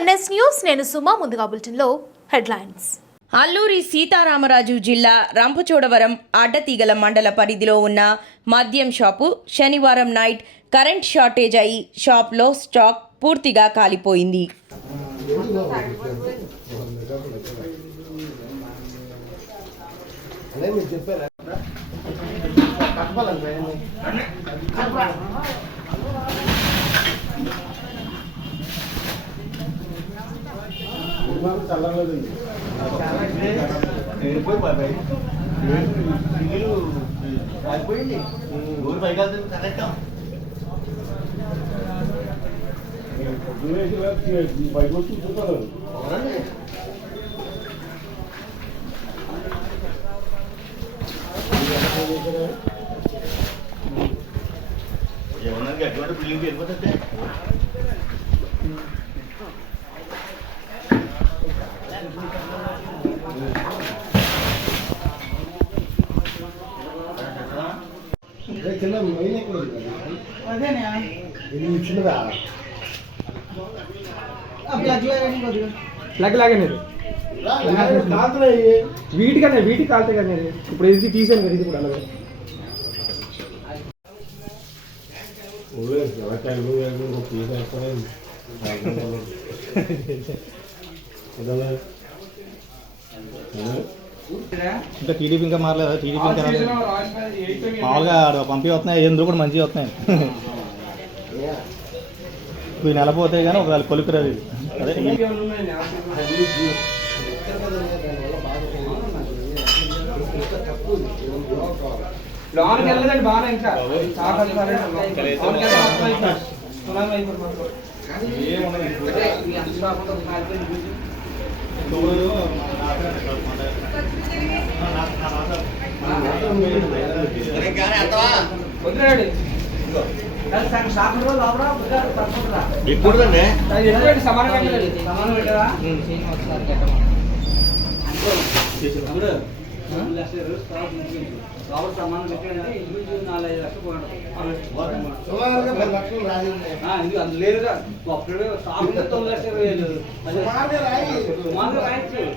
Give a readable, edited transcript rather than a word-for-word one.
NS news నేను సుమా ముందుగా బులెటిన్లో హెడ్లైన్స్. అల్లూరి సీతారామరాజు జిల్లా రంపచోడవరం అడ్డతీగల మండల పరిధిలో ఉన్న మద్యం షాపు శనివారం నైట్ కరెంట్ షార్టేజ్ అయి షాప్లో స్టాక్ పూర్తిగా కాలిపోయింది. ప్లగ్ లాగానే వీటికన్నా వీటికి కాలుతాయి కదా. ఇప్పుడు ఇది తీసాను కదా, ఇది కూడా అలాగే ఇంకా టీడీపీ ఇంకా మారలేదు. టీడీపీ ఇంకా మామూలుగా పంపి వస్తున్నాయి, ఎందుకు కూడా మంచిగా వస్తున్నాయి. ఇప్పుడు నెలపోతే కానీ ఒకవేళ కొలుకురాదు. అదే లోన్కి వెళ్ళదండి బాగా. ఇంకా వదిలేడు సమానం పెట్టరా. సమానం పెట్టాడంటే ఇంటి 4-5 లక్షలు లేదుగా. 9 లక్షలు